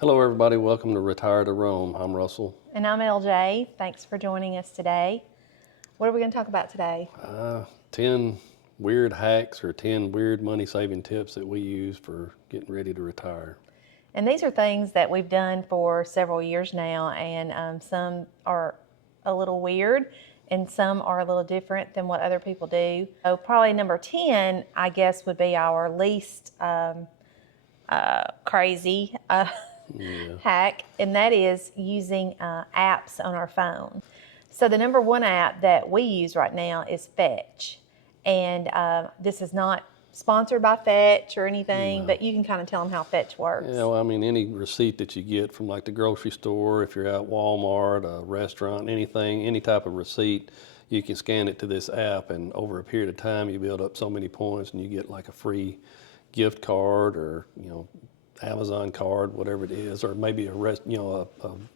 Hello, everybody. Welcome to Retire to Rome. I'm Russell. And I'm LJ. Thanks for joining us today. What are we going to talk about today? 10 weird hacks or 10 weird money-saving tips that we use for getting ready to retire. And these are things that we've done for several years now, and some are a little weird and some are a little different than what other people do. So probably number 10, I guess, would be our least crazy hack, and that is using apps on our phone. So the number one app that we use right now is Fetch, and this is not sponsored by Fetch or anything, but you can kind of tell them how Fetch works. Yeah, well, I mean, any receipt that you get from like the grocery store, if you're at Walmart, a restaurant, anything, any type of receipt, you can scan it to this app, and over a period of time, you build up so many points, and you get like a free gift card or Amazon card, whatever it is, or maybe a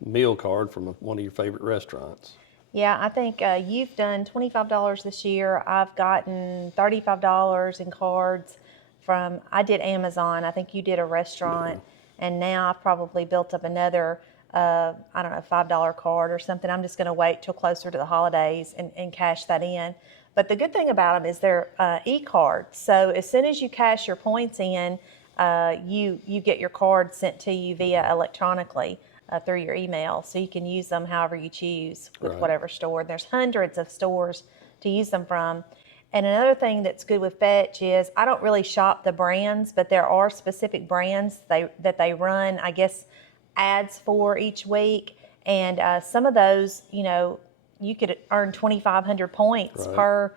meal card from one of your favorite restaurants. Yeah, I think you've done $25 this year. I've gotten $35 in cards from, I did Amazon. I think you did a restaurant. And now I've probably built up another, $5 card or something. I'm just going to wait till closer to the holidays and cash that in. But the good thing about them is they're e-cards. So as soon as you cash your points in, you get your card sent to you via electronically. Through your email, so you can use them however you choose with whatever store. There's hundreds of stores to use them from. And another thing that's good with Fetch is I don't really shop the brands, but there are specific brands that they run, I guess, ads for each week. And some of those, you could earn 2,500 points per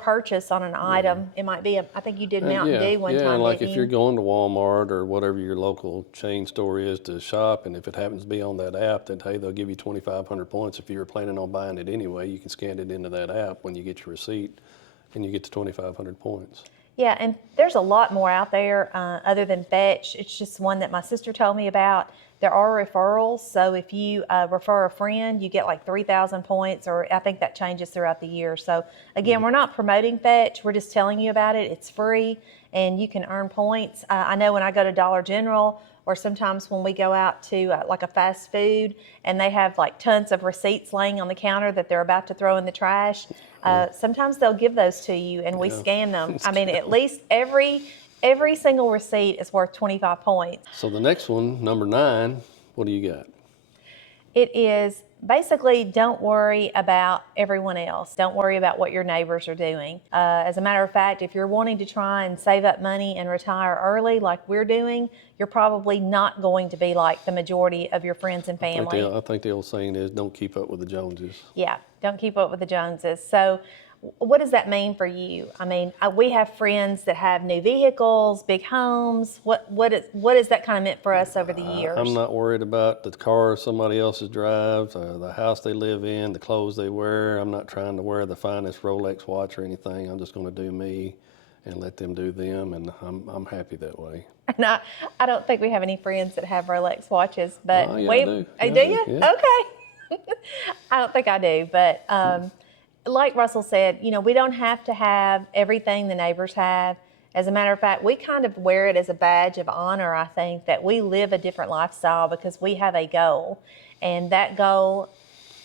purchase on an item. It might be, I think you did Mountain Dew one time. Yeah, and like if you're going to Walmart or whatever your local chain store is to shop, and if it happens to be on that app, then hey, they'll give you 2,500 points. If you were planning on buying it anyway, you can scan it into that app when you get your receipt, and you get to 2,500 points. Yeah, and there's a lot more out there other than Fetch. It's just one that my sister told me about. There are referrals, so if you refer a friend, you get like 3,000 points, or I think that changes throughout the year. So again, we're not promoting Fetch, we're just telling you about it. It's free, and you can earn points. I know when I go to Dollar General, or sometimes when we go out to like a fast food, and they have like tons of receipts laying on the counter that they're about to throw in the trash, sometimes they'll give those to you, and we scan them. I mean, at least every single receipt is worth 25 points. So the next one, number 9, what do you got? It is basically don't worry about everyone else. Don't worry about what your neighbors are doing. As a matter of fact, if you're wanting to try and save up money and retire early like we're doing, you're probably not going to be like the majority of your friends and family. I think the old saying is don't keep up with the Joneses. Yeah, don't keep up with the Joneses. So what does that mean for you? I mean, we have friends that have new vehicles, big homes. What has that kind of meant for us over the years? I'm not worried about the car somebody else drives, the house they live in, the clothes they wear. I'm not trying to wear the finest Rolex watch or anything. I'm just going to do me and let them do them, and I'm happy that way. And I don't think we have any friends that have Rolex watches, but I do. Do you? Yeah. Okay. I don't think I do, but like Russell said, we don't have to have everything the neighbors have. As a matter of fact, we kind of wear it as a badge of honor, I think, that we live a different lifestyle because we have a goal. And that goal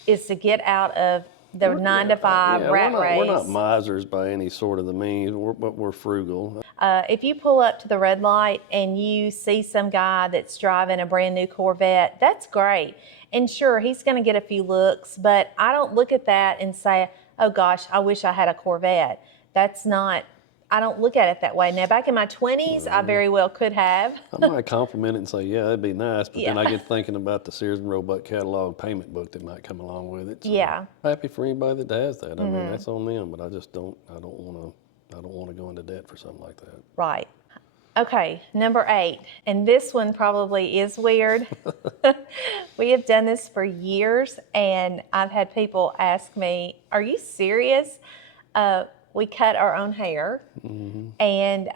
is to get out of the 9-to-5 rat race. We're not misers by any sort of the means, but we're frugal. If you pull up to the red light and you see some guy that's driving a brand new Corvette, that's great. And sure, he's going to get a few looks, but I don't look at that and say, oh gosh, I wish I had a Corvette. I don't look at it that way. Now, back in my 20s, I very well could have. I might compliment it and say, yeah, that'd be nice, but then I get thinking about the Sears and Roebuck catalog payment book that might come along with it. So happy for anybody that has that. I mean, that's on them, but I don't want to go into debt for something like that. Right. Okay, number 8, and this one probably is weird. We have done this for years, and I've had people ask me, are you serious? We cut our own hair, and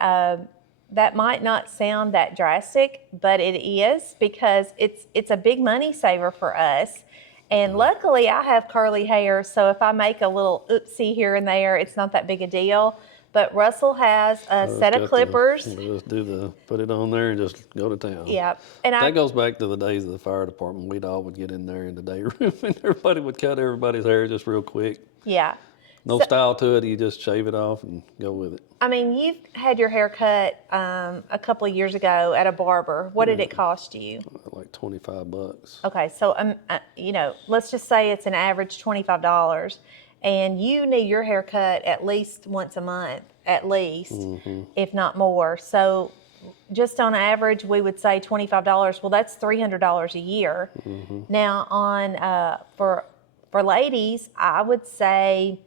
that might not sound that drastic, but it is because it's a big money saver for us. And luckily, I have curly hair, so if I make a little oopsie here and there, it's not that big a deal. but Russell has a set of clippers. Just put it on there and just go to town. Yeah, and that goes back to the days of the fire department. We'd all would get in there in the day room and everybody would cut everybody's hair just real quick. Yeah. No style to it. You just shave it off and go with it. I mean, you've had your hair cut a couple of years ago at a barber. What did it cost you? Like $25. Okay, so you know, let's just say it's an average $25, and you need your hair cut at least once a month, at least, if not more. So, just on average, we would say $25. Well, that's $300 a year. Now, on for ladies, I would say.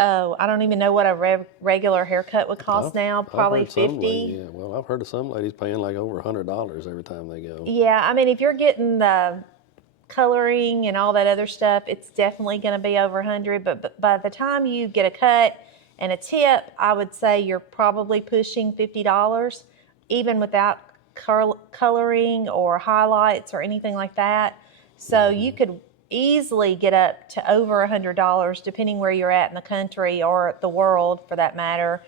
Oh, I don't even know what a regular haircut would cost now. Probably $50. Yeah, well, I've heard of some ladies paying like over $100 every time they go. Yeah, I mean, if you're getting the coloring and all that other stuff, it's definitely going to be over 100. But by the time you get a cut and a tip, I would say you're probably pushing $50, even without coloring or highlights or anything like that. So you could easily get up to over $100 depending where you're at in the country or the world for that matter.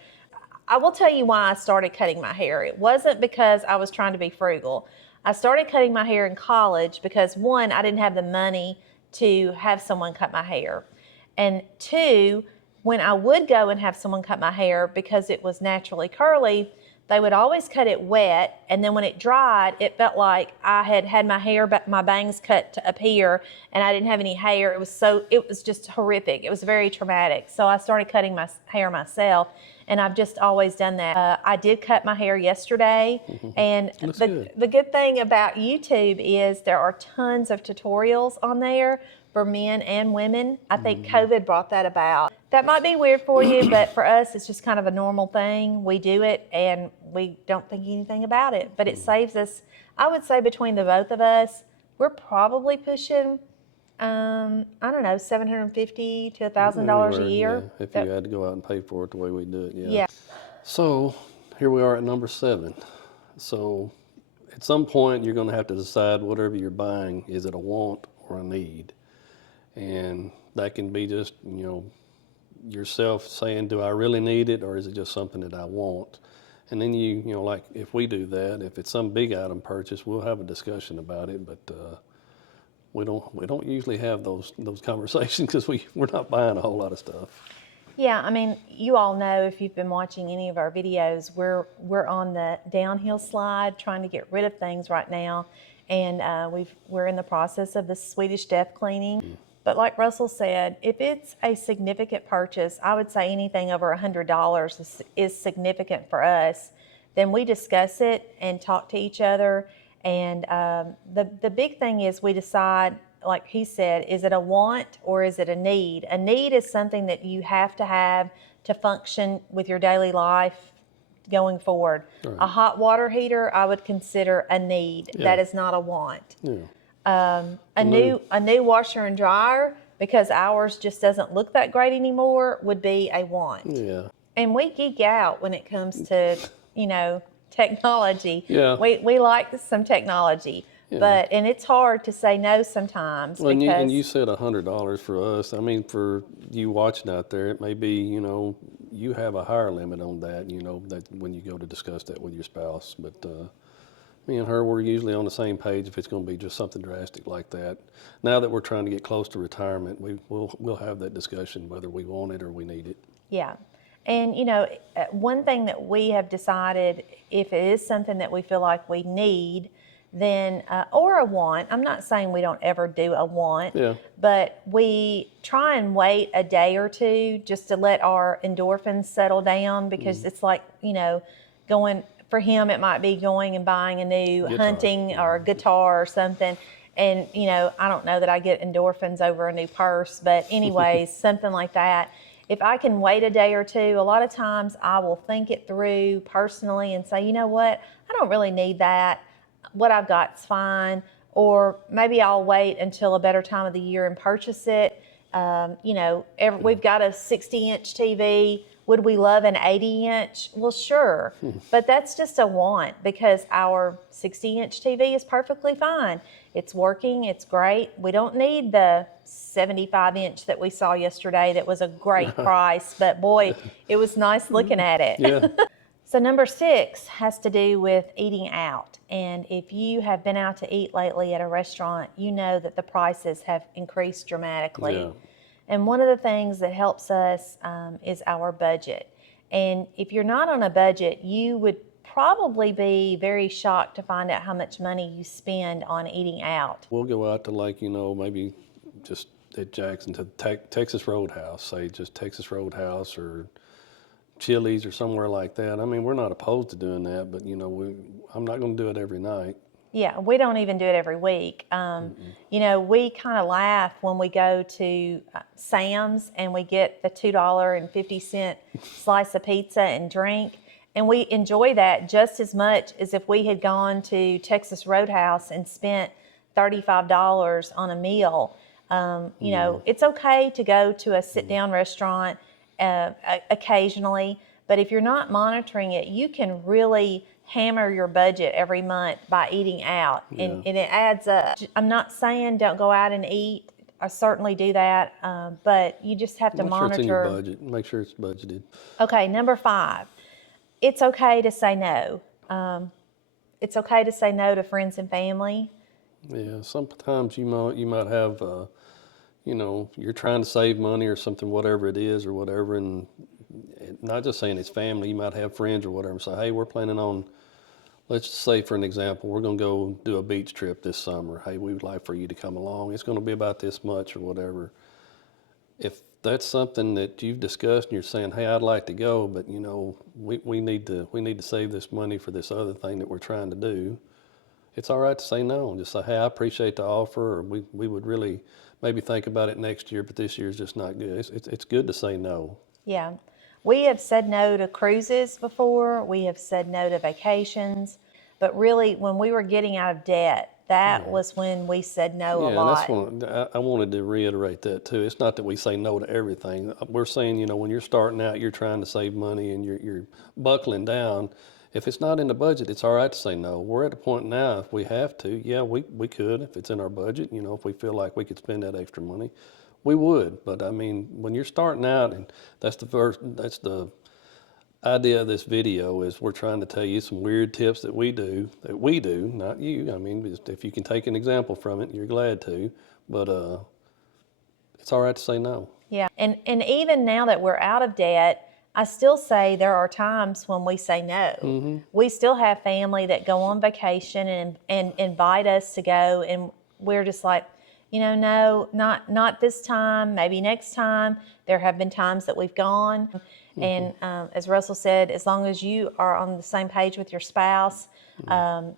I will tell you why I started cutting my hair. It wasn't because I was trying to be frugal. I started cutting my hair in college because one, I didn't have the money to have someone cut my hair. And two, when I would go and have someone cut my hair because it was naturally curly, they would always cut it wet, and then when it dried, it felt like I had my hair, my bangs cut to up here, and I didn't have any hair. It was just horrific. It was very traumatic. So I started cutting my hair myself, and I've just always done that. I did cut my hair yesterday, and the good thing about YouTube is there are tons of tutorials on there for men and women. I think COVID brought that about. That might be weird for you, but for us, it's just kind of a normal thing. We do it, and we don't think anything about it. But it saves us, I would say between the both of us, we're probably pushing, I don't know, $750 to $1,000 a year. Yeah, if you had to go out and pay for it the way we do it, yeah. So here we are at number 7. So at some point, you're going to have to decide whatever you're buying, is it a want or a need? And that can be just, you know, yourself saying, do I really need it, or is it just something that I want? And then you know, like if we do that, if it's some big item purchase, we'll have a discussion about it. But we don't usually have those conversations because we're not buying a whole lot of stuff. Yeah, I mean, you all know if you've been watching any of our videos, we're on the downhill slide trying to get rid of things right now, and we're in the process of the Swedish death cleaning. But like Russell said, if it's a significant purchase, I would say anything over $100 is significant for us. Then we discuss it and talk to each other. And the big thing is we decide, like he said, is it a want or is it a need? A need is something that you have to function with your daily life going forward. Right. A hot water heater, I would consider a need. Yeah. That is not a want. Yeah. A new washer and dryer, because ours just doesn't look that great anymore, would be a want. Yeah. And we geek out when it comes to, you know, technology. Yeah. We like some technology. Yeah. And it's hard to say no sometimes. Well, and you said $100 for us. I mean, for you watching out there, it may be, you know, you have a higher limit on that, you know, that when you go to discuss that with your spouse. But me and her, we're usually on the same page if it's going to be just something drastic like that. Now that we're trying to get close to retirement, we'll have that discussion whether we want it or we need it. Yeah. And, you know, one thing that we have decided, if it is something that we feel like we need, then, or a want, I'm not saying we don't ever do a want, but we try and wait a day or two just to let our endorphins settle down, because it's like, you know, for him, it might be going and buying a new hunting or guitar or something. And, you know, I don't know that I get endorphins over a new purse, but anyways, something like that. If I can wait a day or two, a lot of times I will think it through personally and say, you know what, I don't really need that. What I've got's fine. Or maybe I'll wait until a better time of the year and purchase it. You know, we've got a 60-inch TV. Would we love an 80-inch? Well, sure, but that's just a want because our 60-inch TV is perfectly fine. It's working, it's great. We don't need the 75-inch that we saw yesterday that was a great price, but boy, it was nice looking at it. Yeah. So number 6 has to do with eating out. And if you have been out to eat lately at a restaurant, you know that the prices have increased dramatically. Yeah. And one of the things that helps us is our budget. And if you're not on a budget, you would probably be very shocked to find out how much money you spend on eating out. We'll go out to like, maybe just at Jackson to Texas Roadhouse, say just Texas Roadhouse or Chili's or somewhere like that. I mean, we're not opposed to doing that, but I'm not going to do it every night. Yeah, we don't even do it every week. We kind of laugh when we go to Sam's and we get the $2.50 slice of pizza and drink. And we enjoy that just as much as if we had gone to Texas Roadhouse and spent $35 on a meal. It's okay to go to a sit-down restaurant occasionally, but if you're not monitoring it, you can really hammer your budget every month by eating out, and it adds up. I'm not saying don't go out and eat. I certainly do that, but you just have to monitor. Make sure it's in your budget. Make sure it's budgeted. Okay, number 5. It's okay to say no. It's okay to say no to friends and family. Yeah, sometimes you might have, you're trying to save money or something, whatever it is or whatever, and not just saying it's family, you might have friends or whatever, say, hey, we're planning on, let's just say for an example, we're going to go do a beach trip this summer. Hey, we would like for you to come along. It's going to be about this much or whatever. If that's something that you've discussed and you're saying, hey, I'd like to go, but we need to save this money for this other thing that we're trying to do, it's all right to say no. Just say, hey, I appreciate the offer, or we would really maybe think about it next year, but this year's just not good. It's good to say no. Yeah. We have said no to cruises before. We have said no to vacations. But really, when we were getting out of debt, that was when we said no a lot. Yeah, that's I wanted to reiterate that too. It's not that we say no to everything. We're saying, when you're starting out, you're trying to save money and you're buckling down. If it's not in the budget, it's all right to say no. We're at a point now, if we have to, we could, if it's in our budget, if we feel like we could spend that extra money, we would. But I mean, when you're starting out, and that's the idea of this video, is we're trying to tell you some weird tips that we do, not you. I mean, if you can take an example from it, you're glad to, but it's all right to say no. Yeah, and even now that we're out of debt, I still say there are times when we say no. Mm-hmm. We still have family that go on vacation and invite us to go, and we're just like, no, not this time, maybe next time. There have been times that we've gone. Mm-hmm. And as Russell said, as long as you are on the same page with your spouse,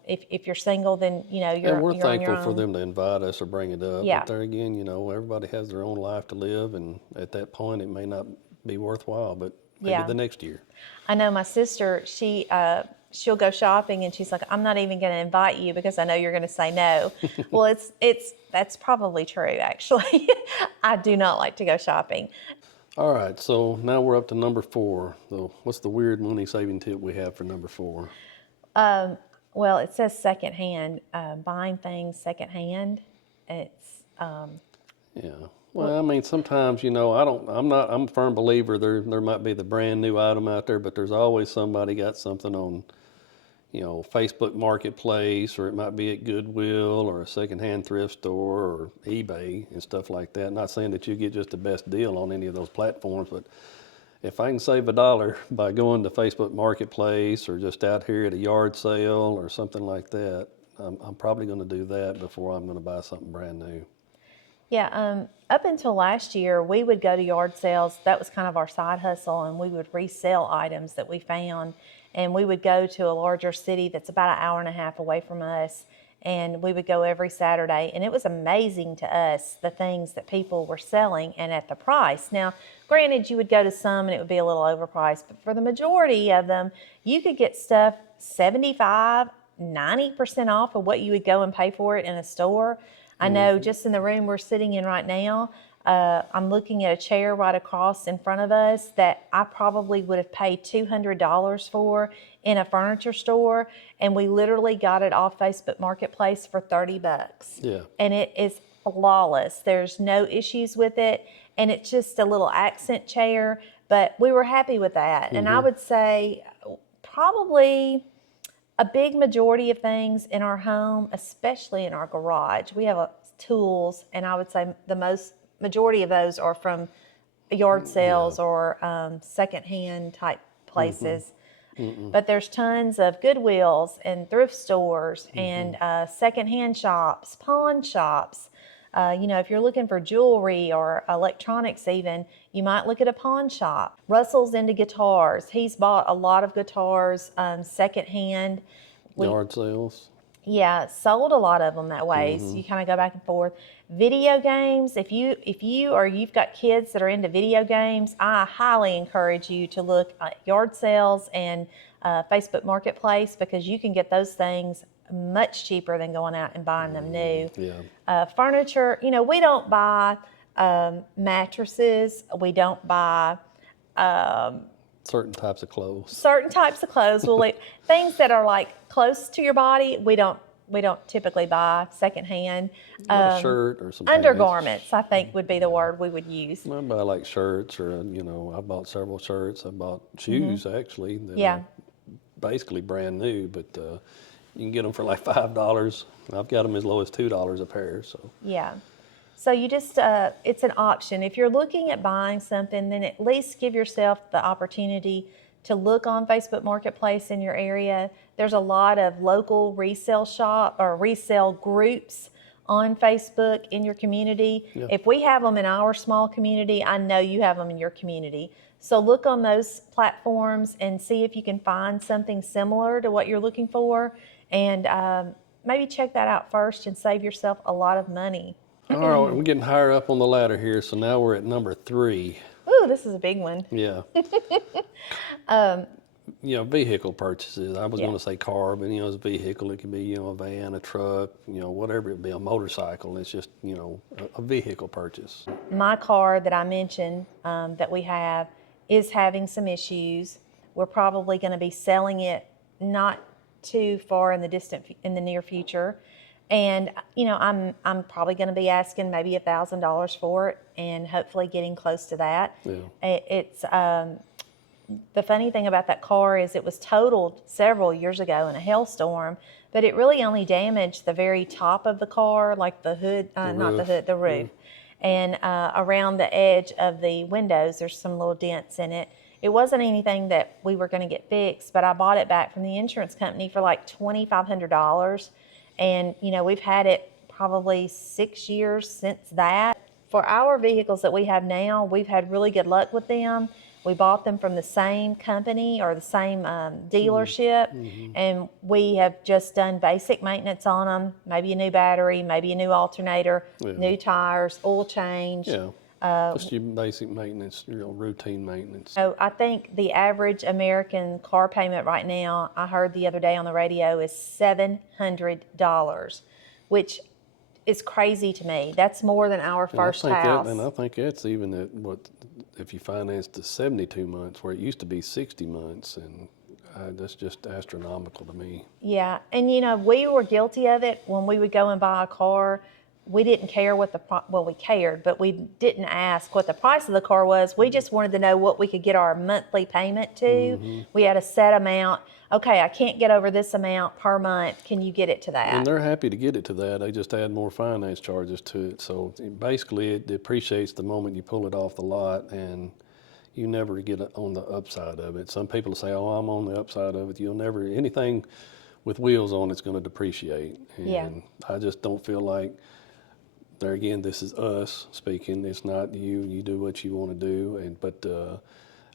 if you're single, then you're and we're you're thankful on your for own. them to invite us or bring it up. Yeah. But there again, everybody has their own life to live, and at that point, it may not be worthwhile. But maybe the next year. I know my sister. She'll go shopping and she's like, I'm not even going to invite you because I know you're going to say no. Well, that's probably true, actually. I do not like to go shopping. All right, so now we're up to number 4. So what's the weird money saving tip we have for number 4? Well, it says secondhand, buying things secondhand. It's yeah. Well, I mean, sometimes, I'm a firm believer there might be the brand new item out there, but there's always somebody got something on, Facebook Marketplace, or it might be at Goodwill or a secondhand thrift store or eBay and stuff like that. Not saying that you get just the best deal on any of those platforms, but if I can save $1 by going to Facebook Marketplace or just out here at a yard sale or something like that, I'm probably going to do that before I'm going to buy something brand new. Yeah, up until last year, we would go to yard sales. That was kind of our side hustle, and we would resell items that we found. And we would go to a larger city that's about an hour and a half away from us, and we would go every Saturday. And it was amazing to us, the things that people were selling and at the price. Now, granted, you would go to some and it would be a little overpriced, but for the majority of them, you could get stuff 75, 90% off of what you would go and pay for it in a store. I know just in the room we're sitting in right now, I'm looking at a chair right across in front of us that I probably would have paid $200 for in a furniture store, and we literally got it off Facebook Marketplace for $30. Yeah. And it is flawless. There's no issues with it, and it's just a little accent chair, but we were happy with that. And I would say probably a big majority of things in our home, especially in our garage, we have tools, and I would say the majority of those are from yard sales or secondhand type places. But there's tons of Goodwills and thrift stores and secondhand shops, pawn shops. If you're looking for jewelry or electronics even, you might look at a pawn shop. Russell's into guitars. He's bought a lot of guitars secondhand. Yard sales. Yeah, sold a lot of them that way. So you kind of go back and forth. Video games, if you've got kids that are into video games, I highly encourage you to look at yard sales and Facebook Marketplace, because you can get those things much cheaper than going out and buying them new. Yeah. Furniture, we don't buy mattresses. We don't buy Certain types of clothes. Well, things that are like close to your body, we don't typically buy secondhand. A shirt or some Undergarments, I think, would be the word we would use. I buy like shirts, or I bought several shirts. I bought shoes actually. That are basically brand new, but you can get them for like $5. I've got them as low as $2 a pair. So yeah. So you just, it's an option. If you're looking at buying something, then at least give yourself the opportunity to look on Facebook Marketplace in your area. There's a lot of local resale shop or resale groups on Facebook in your community. Yeah. If we have them in our small community, I know you have them in your community. So look on those platforms and see if you can find something similar to what you're looking for, and maybe check that out first and save yourself a lot of money. all right, we're getting higher up on the ladder here, so now we're at number 3. Ooh, this is a big one. Yeah. Vehicle purchases. I was going to say car, but it's a vehicle. It could be a van, a truck, whatever it be, a motorcycle. It's just a vehicle purchase. My car that I mentioned that we have is having some issues. We're probably going to be selling it not too far in the near future. And, I'm probably going to be asking maybe $1,000 for it, and hopefully getting close to that. Yeah. It's the funny thing about that car is it was totaled several years ago in a hailstorm, but it really only damaged the very top of the car, like the hood, the roof. And around the edge of the windows, there's some little dents in it. It wasn't anything that we were going to get fixed, but I bought it back from the insurance company for like $2,500. And, we've had it probably 6 years since that. For our vehicles that we have now, we've had really good luck with them. We bought them from the same company or the same dealership, and we have just done basic maintenance on them, maybe a new battery, maybe a new alternator, new tires, oil change. Yeah. Just your basic maintenance, routine maintenance. So I think the average American car payment right now, I heard the other day on the radio, is $700, which is crazy to me. That's more than our first house. And I think that's even at if you finance to 72 months, where it used to be 60 months, and that's just astronomical to me. Yeah, and we were guilty of it when we would go and buy a car. We didn't care we cared, but we didn't ask what the price of the car was. We just wanted to know what we could get our monthly payment to. We had a set amount. Okay, I can't get over this amount per month. Can you get it to that? And they're happy to get it to that. They just add more finance charges to it. So basically, it depreciates the moment you pull it off the lot, and you never get on the upside of it. Some people say, "Oh, I'm on the upside of it." You'll never, anything with wheels on it's going to depreciate. And I just don't feel like, there again, this is us speaking. It's not you. You do what you want to do, but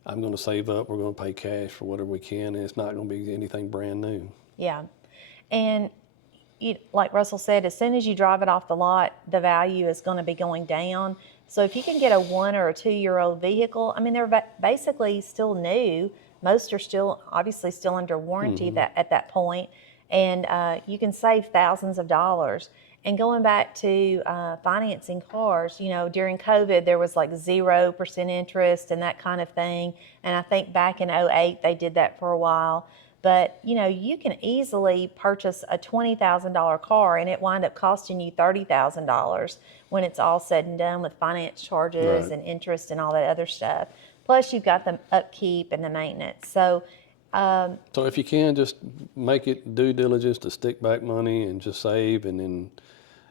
I'm going to save up. We're going to pay cash for whatever we can, and it's not going to be anything brand new. Yeah, and like Russell said, as soon as you drive it off the lot, the value is going to be going down. So if you can get a 1 or 2 year old vehicle, I mean, they're basically still new. Most are obviously still under warranty at that point. and you can save thousands of dollars. And going back to financing cars, during COVID, there was like 0% interest and that kind of thing. And I think back in '08, they did that for a while. But, you can easily purchase a $20,000 car and it wind up costing you $30,000 when it's all said and done with finance charges Right. and interest and all that other stuff. Plus, you've got the upkeep and the maintenance. So, So if you can, just make it due diligence to stick back money and just save. And then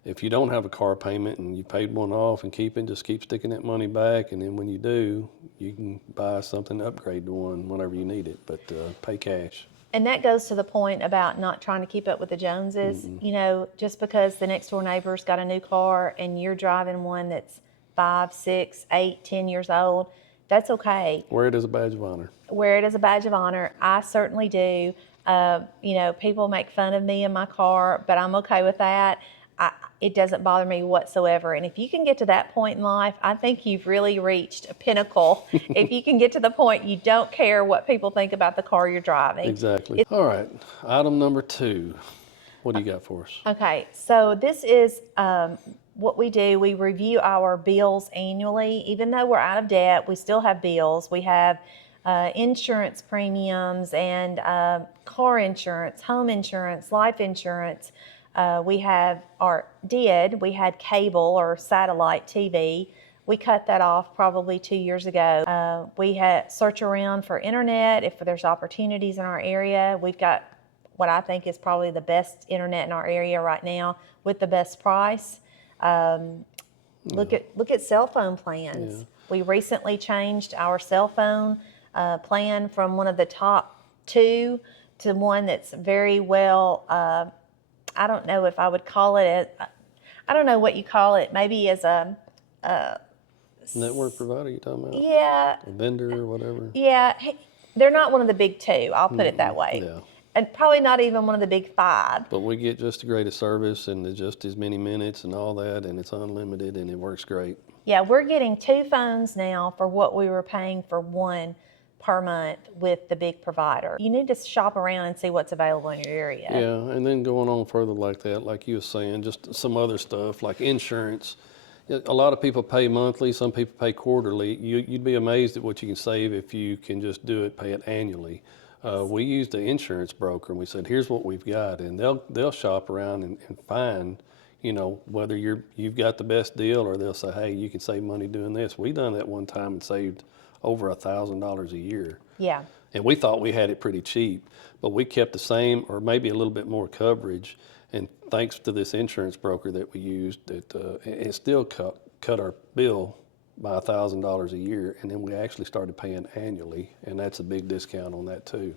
if you don't have a car payment and you paid one off and keep it, just keep sticking that money back. And then when you do, you can buy something to upgrade to one whenever you need it, but pay cash. and that goes to the point about not trying to keep up with the Joneses. Just because the next door neighbor's got a new car and you're driving one that's 5, 6, 8, 10 years old, that's okay. Wear it as a badge of honor. Wear it as a badge of honor. I certainly do. People make fun of me in my car, but I'm okay with that. It doesn't bother me whatsoever. And if you can get to that point in life, I think you've really reached a pinnacle. If you can get to the point you don't care what people think about the car you're driving. Exactly. All right. Item number 2. What do you got for us? Okay, so this is what we do. We review our bills annually. Even though we're out of debt, we still have bills. We have insurance premiums and car insurance, home insurance, life insurance. We had cable or satellite TV. We cut that off probably 2 years ago. We had search around for internet if there's opportunities in our area. We've got what I think is probably the best internet in our area right now with the best price. Look at cell phone plans. Yeah. We recently changed our cell phone plan from one of the top 2 to one that's very well. I don't know if I would call it. I don't know what you call it. Maybe as a Network provider you talking about? yeah, A vendor or whatever? yeah. They're not one of the big 2. I'll put it that way. Yeah. And probably not even one of the big 5. But we get just the greatest service and just as many minutes and all that, and it's unlimited and it works great. Yeah, we're getting 2 phones now for what we were paying for one per month with the big provider. You need to shop around and see what's available in your area. Yeah, and then going on further like that, like you were saying, just some other stuff like insurance. A lot of people pay monthly, some people pay quarterly. You'd be amazed at what you can save if you can just do it, pay it annually. We used the insurance broker and we said, here's what we've got, and they'll shop around and find, whether you've got the best deal, or they'll say, hey, you can save money doing this. We done that one time and saved over $1,000 a year. Yeah. And we thought we had it pretty cheap, but we kept the same or maybe a little bit more coverage. And thanks to this insurance broker that we used, it still cut our bill by $1,000 a year. And then we actually started paying annually, and that's a big discount on that too.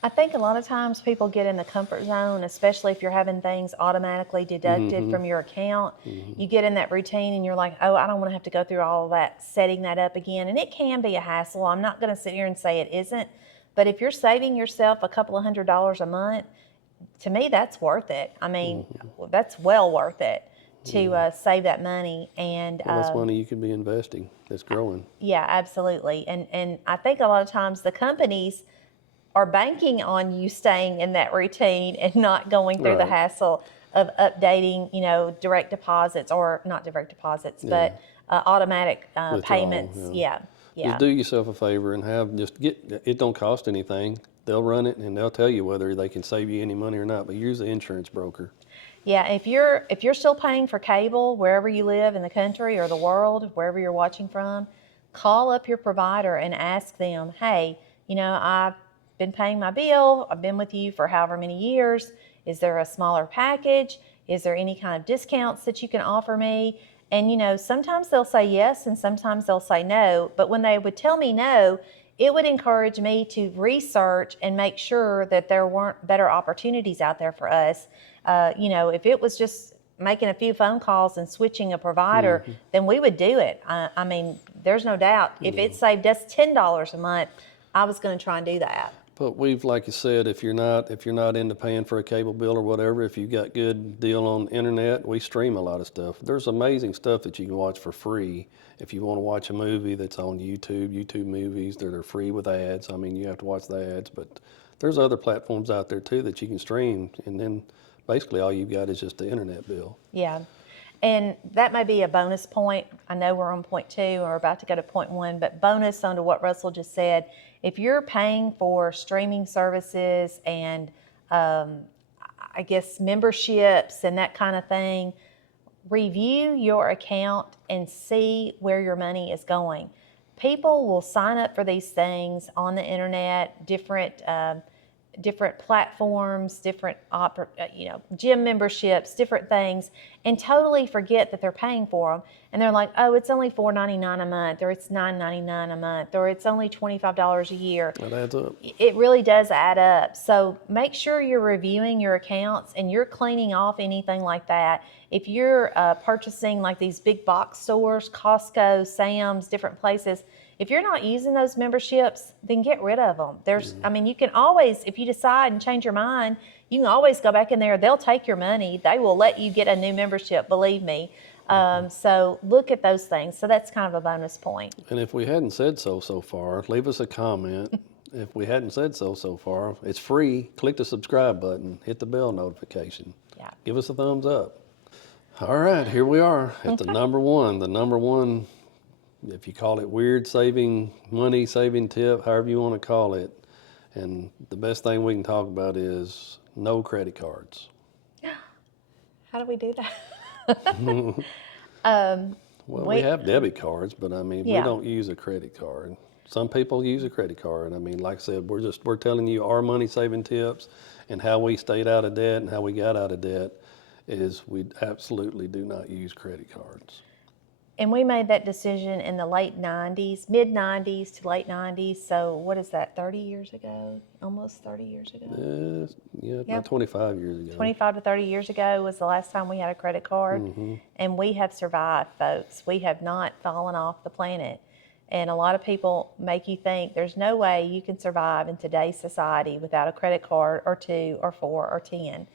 I think a lot of times people get in the comfort zone, especially if you're having things automatically deducted from your account. You get in that routine and you're like, oh, I don't want to have to go through all of that, setting that up again. And it can be a hassle. I'm not going to sit here and say it isn't. But if you're saving yourself a couple of $100s a month, to me, that's worth it. I mean, that's well worth it to save that money. And Well, that's money you could be investing that's growing. yeah, absolutely. And I think a lot of times the companies are banking on you staying in that routine and not going through the Right. hassle of updating, direct deposits, or not direct deposits, but automatic Withdrawal, payments. yeah. Yeah. Just do yourself a favor and it don't cost anything. They'll run it and they'll tell you whether they can save you any money or not, but use the insurance broker. Yeah, if you're still paying for cable wherever you live in the country or the world, wherever you're watching from, call up your provider and ask them, hey, I've been paying my bill. I've been with you for however many years. Is there a smaller package? Is there any kind of discounts that you can offer me? And sometimes they'll say yes and sometimes they'll say no. But when they would tell me no, it would encourage me to research and make sure that there weren't better opportunities out there for us. If it was just making a few phone calls and switching a provider, then we would do it. I mean, there's no doubt. If it saved us $10 a month, I was going to try and do that. But like you said, if you're not into paying for a cable bill or whatever, if you've got good deal on internet, we stream a lot of stuff. There's amazing stuff that you can watch for free. If you want to watch a movie that's on YouTube movies that are free with ads. I mean, you have to watch the ads, but there's other platforms out there too that you can stream, and then basically all you've got is just the internet bill. Yeah. And that may be a bonus point. I know we're on point 2 or about to go to point 1, but bonus onto what Russell just said. If you're paying for streaming services and I guess memberships and that kind of thing, review your account and see where your money is going. People will sign up for these things on the internet, different platforms, different gym memberships, different things, and totally forget that they're paying for them. And they're like, oh, it's only $4.99 a month, or it's $9.99 a month, or it's only $25 a year. That adds up. It really does add up. So make sure you're reviewing your accounts and you're cleaning off anything like that. If you're purchasing like these big box stores, Costco, Sam's, different places, if you're not using those memberships, then get rid of them. I mean, you can always, if you decide and change your mind, you can always go back in there. They'll take your money. They will let you get a new membership, believe me. So look at those things. So that's kind of a bonus point. And if we hadn't said so far, leave us a comment. If we hadn't said so far, it's free. Click the subscribe button, hit the bell notification. Yeah. Give us a thumbs up. All right, here we are at the number one, if you call it weird money saving tip, however you want to call it. And the best thing we can talk about is no credit cards. How do we do that? Well, we have debit cards, but I mean, we don't use a credit card. Some people use a credit card. I mean, like I said, we're telling you our money saving tips and how we stayed out of debt and how we got out of debt is we absolutely do not use credit cards. And we made that decision in the late 90s, mid 90s to late 90s. So what is that, 30 years ago? Almost 30 years ago? About 25 years ago. 25 to 30 years ago was the last time we had a credit card. Mm-hmm. And we have survived, folks. We have not fallen off the planet. And a lot of people make you think there's no way you can survive in today's society without a credit card or 2 or 4 or 10.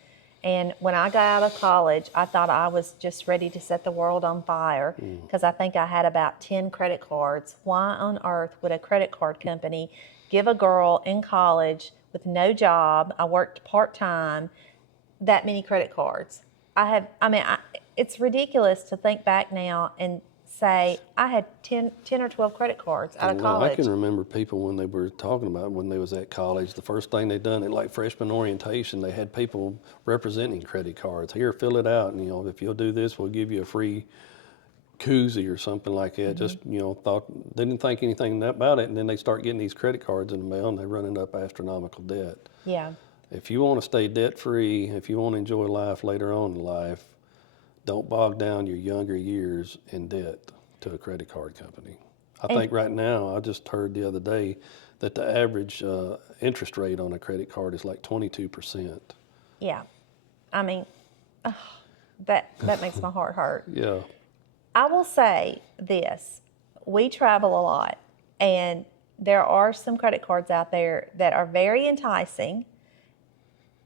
And when I got out of college, I thought I was just ready to set the world on fire because I think I had about 10 credit cards. Why on earth would a credit card company give a girl in college with no job, I worked part-time, that many credit cards? It's ridiculous to think back now and say I had 10 or 12 credit cards out of college. I can remember people when they were talking about when they was at college, the first thing they done at like freshman orientation, they had people representing credit cards. Here, fill it out, and if you'll do this, we'll give you a free koozie or something like that. Just they didn't think anything about it, and then they start getting these credit cards in the mail, and they're running up astronomical debt. Yeah. If you want to stay debt free, if you want to enjoy life later on in life, don't bog down your younger years in debt to a credit card company. I think right now, I just heard the other day that the average interest rate on a credit card is like 22%. Yeah. I mean, that makes my heart hurt. Yeah. I will say this. We travel a lot, and there are some credit cards out there that are very enticing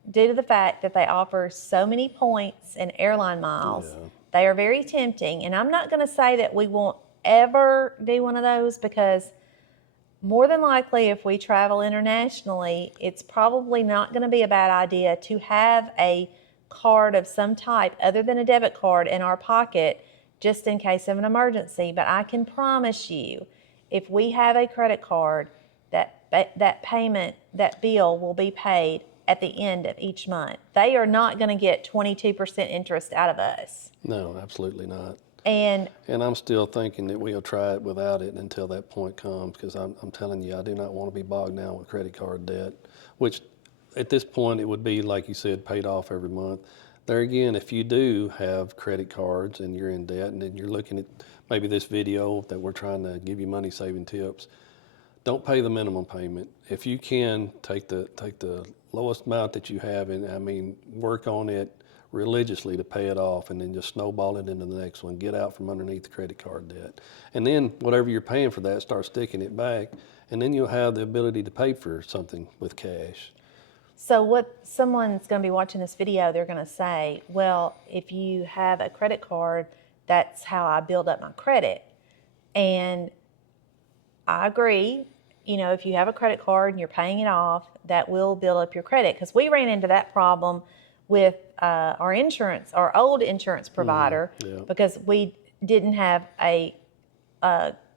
due to the fact that they offer so many points and airline miles. Yeah. They are very tempting. And I'm not going to say that we won't ever do one of those because more than likely if we travel internationally, it's probably not going to be a bad idea to have a card of some type other than a debit card in our pocket just in case of an emergency. But I can promise you, if we have a credit card, that payment, that bill will be paid at the end of each month. They are not going to get 22% interest out of us. No, absolutely not. And I'm still thinking that we'll try it without it until that point comes, because I'm telling you, I do not want to be bogged down with credit card debt, which at this point it would be, like you said, paid off every month. There again, if you do have credit cards and you're in debt and then you're looking at maybe this video that we're trying to give you money saving tips, don't pay the minimum payment. If you can, take the lowest amount that you have, and work on it religiously to pay it off, and then just snowball it into the next one. Get out from underneath the credit card debt. And then whatever you're paying for that, start sticking it back, and then you'll have the ability to pay for something with cash. so what someone's going to be watching this video, they're going to say, well, if you have a credit card, that's how I build up my credit. And I agree. if you have a credit card and you're paying it off, that will build up your credit. Because we ran into that problem with our old insurance provider, yeah. because we didn't have a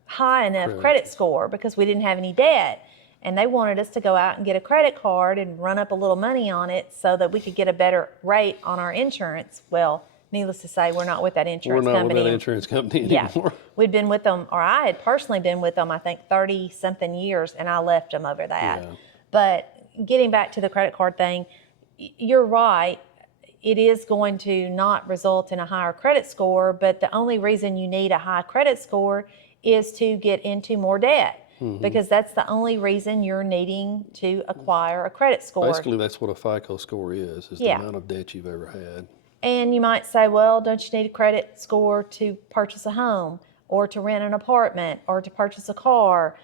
high enough credit score because we didn't have any debt. And they wanted us to go out and get a credit card and run up a little money on it so that we could get a better rate on our insurance. Well, needless to say, we're not with that insurance company. We're not with that insurance company anymore. We'd been with them, or I had personally been with them, I think 30-something years, and I left them over that. Yeah. But getting back to the credit card thing, you're right. It is going to not result in a higher credit score, but the only reason you need a high credit score is to get into more debt. Because that's the only reason you're needing to acquire a credit score. Basically, that's what a FICO score is the amount of debt you've ever had. And you might say, well, don't you need a credit score to purchase a home or to rent an apartment or to purchase a car?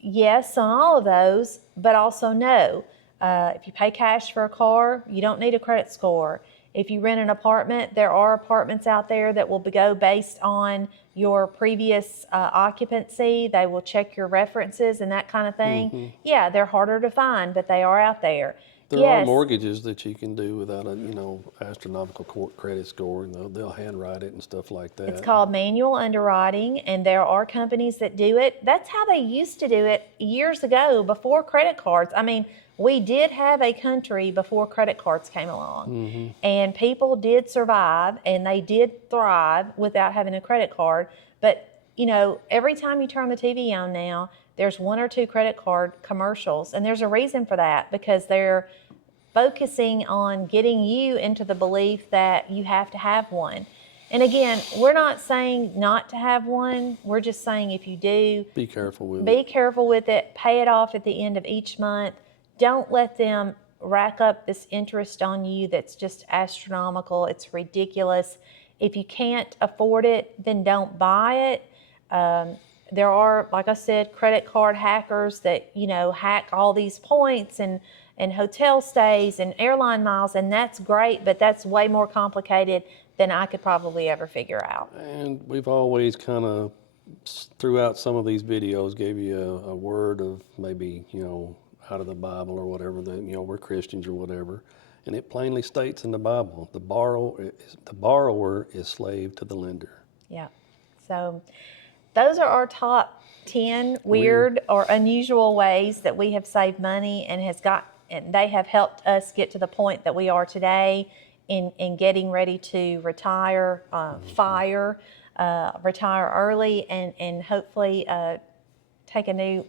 Yes, on all of those, but also no. If you pay cash for a car, you don't need a credit score. If you rent an apartment, there are apartments out there that will go based on your previous occupancy. They will check your references and that kind of thing. Yeah, they're harder to find, but they are out there. There are mortgages that you can do without a astronomical credit score, and they'll handwrite it and stuff like that. It's called manual underwriting, and there are companies that do it. That's how they used to do it years ago, before credit cards. I mean, we did have a country before credit cards came along, and people did survive and they did thrive without having a credit card. But, every time you turn the TV on now, there's one or two credit card commercials, and there's a reason for that, because they're focusing on getting you into the belief that you have to have one. And again, we're not saying not to have one. We're just saying if you do, be careful with it. Be careful with it. Pay it off at the end of each month. Don't let them rack up this interest on you that's just astronomical. It's ridiculous. If you can't afford it, then don't buy it. There are, like I said, credit card hackers that, hack all these points and hotel stays and airline miles, and that's great, but that's way more complicated than I could probably ever figure out. And we've always kind of, throughout some of these videos, gave you a word of maybe, out of the Bible or whatever, that, we're Christians or whatever. And it plainly states in the Bible, the borrower is slave to the lender. Yeah. So those are our top 10 weird or unusual ways that we have saved money, and they have helped us get to the point that we are today in getting ready to retire, retire early, and hopefully take a new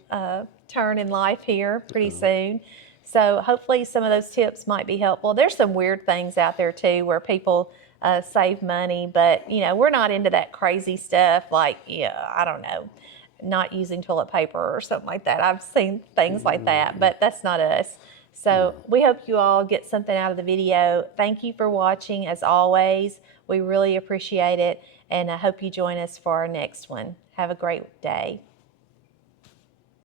turn in life here pretty soon. So hopefully some of those tips might be helpful. There's some weird things out there too where people save money, but we're not into that crazy stuff like, I don't know, not using toilet paper or something like that. I've seen things like that, but that's not us. So we hope you all get something out of the video. Thank you for watching as always. We really appreciate it, and I hope you join us for our next one. Have a great day.